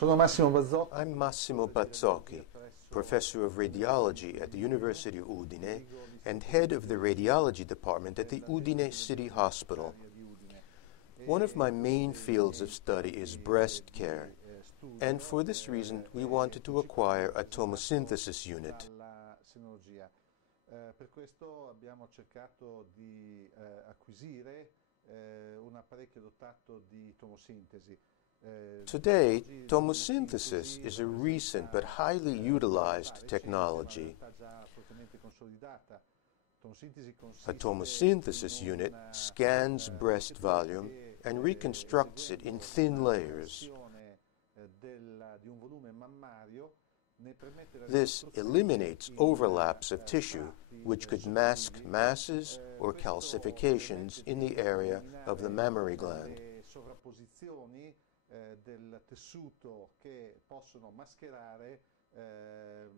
I'm Massimo Bazzocchi, Professor of Radiology at the University of Udine and head of the Radiology Department at the Udine City Hospital. One of my main fields of study is breast care, and for this reason we wanted to acquire a tomosynthesis unit. Per questo abbiamo cercato di acquisire un apparecchio dotato di tomosintesi. Today, tomosynthesis is a recent but highly utilized technology. A tomosynthesis unit scans breast volume and reconstructs it in thin layers. This eliminates overlaps of tissue, which could mask masses or calcifications in the area of the mammary gland. Del tessuto che possono mascherare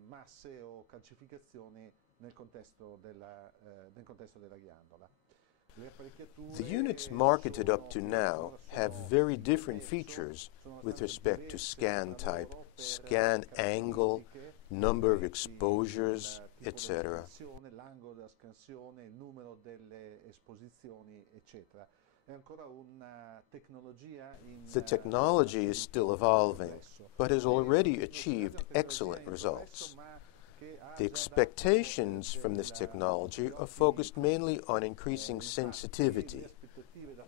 masse o calcificazioni nel contesto della ghiandola. The units marketed up to now have very different features with respect to scan type, scan angle, number of exposures, etc. L'angolo della scansione, il numero delle esposizioni, eccetera. The technology is still evolving, but has already achieved excellent results. The expectations from this technology are focused mainly on increasing sensitivity,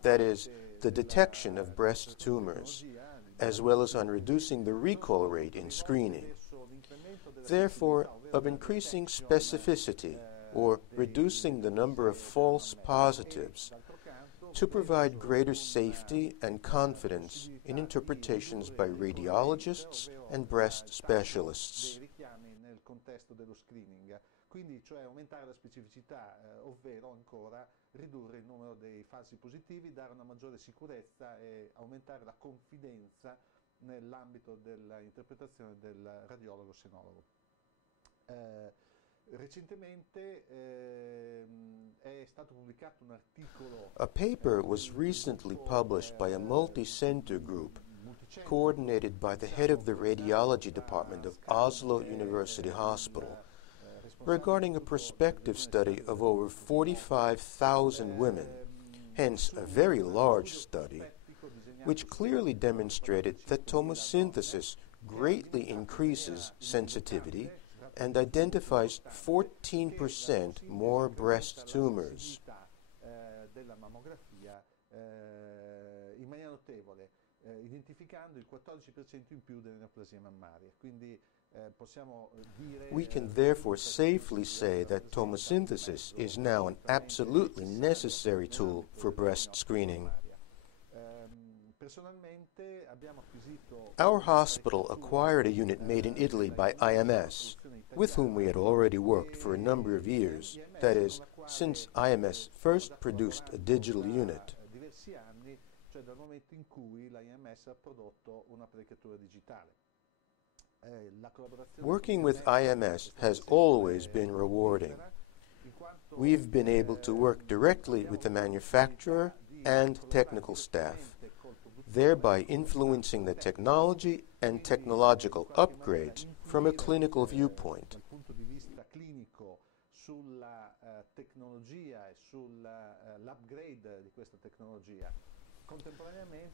that is, the detection of breast tumors, as well as on reducing the recall rate in screening. Therefore, of increasing specificity, or reducing the number of false positives, to provide greater safety and confidence in interpretations by radiologists and breast specialists. Nel contesto dello screening, quindi cioè aumentare la specificità, ovvero ancora ridurre il numero dei falsi positivi, dare una maggiore sicurezza e aumentare la confidenza nell'ambito dell'interpretazione del radiologo-senologo. Recentemente è stato pubblicato un articolo. A paper was recently published by a multi-center group coordinated by the head of the radiology department of Oslo University Hospital regarding a prospective study of over 45,000 women, hence a very large study, which clearly demonstrated that tomosynthesis greatly increases sensitivity and identifies 14% more breast tumors. Della mammografia in maniera notevole, identificando il 14% in più delle neoplasie mammarie. Quindi possiamo dire We can therefore safely say that tomosynthesis is now an absolutely necessary tool for breast screening. Our hospital acquired a unit made in Italy by IMS, with whom we had already worked for a number of years, that is, since IMS first produced a digital unit. Working with IMS has always been rewarding. We've been able to work directly with the manufacturer and technical staff, thereby influencing the technology and technological upgrades from a clinical viewpoint. Sulla tecnologia e sull'upgrade di questa tecnologia.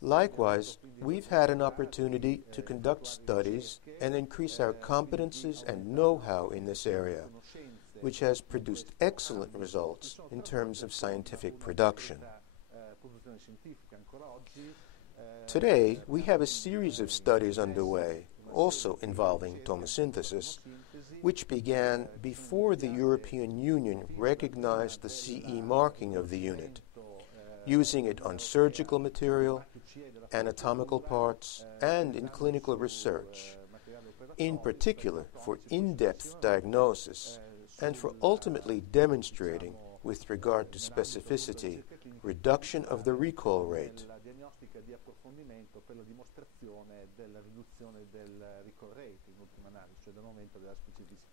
Likewise, we've had an opportunity to conduct studies and increase our competences and know-how in this area, which has produced excellent results in terms of scientific production. Today, we have a series of studies underway, also involving tomosynthesis, which began before the European Union recognized the CE marking of the unit, using it on surgical material, anatomical parts, and in clinical research, in particular for in-depth diagnosis and for ultimately demonstrating, with regard to specificity, reduction of the recall rate.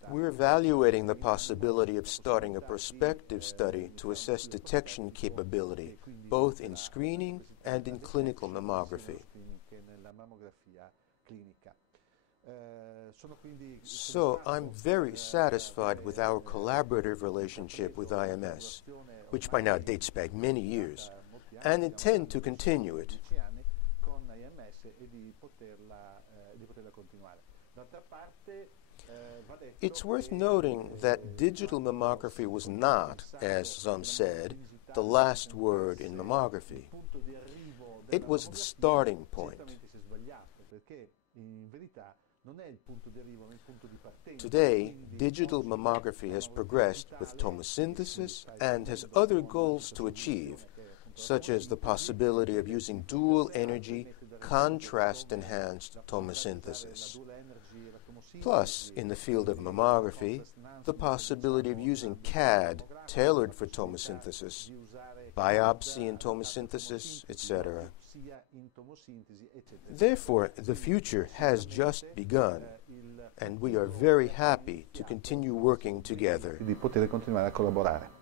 We're evaluating the possibility of starting a prospective study to assess detection capability, both in screening and in clinical mammography. So I'm very satisfied with our collaborative relationship with IMS, which by now dates back many years, and intend to continue it. It's worth noting that digital mammography was not, as some said, the last word in mammography. It was the starting point. Today, digital mammography has progressed with tomosynthesis and has other goals to achieve, such as the possibility of using dual energy, contrast-enhanced tomosynthesis. Plus, in the field of mammography, the possibility of using CAD tailored for tomosynthesis, biopsy in tomosynthesis, etc. Therefore, the future has just begun, and we are very happy to continue working together. Di poter continuare a collaborare.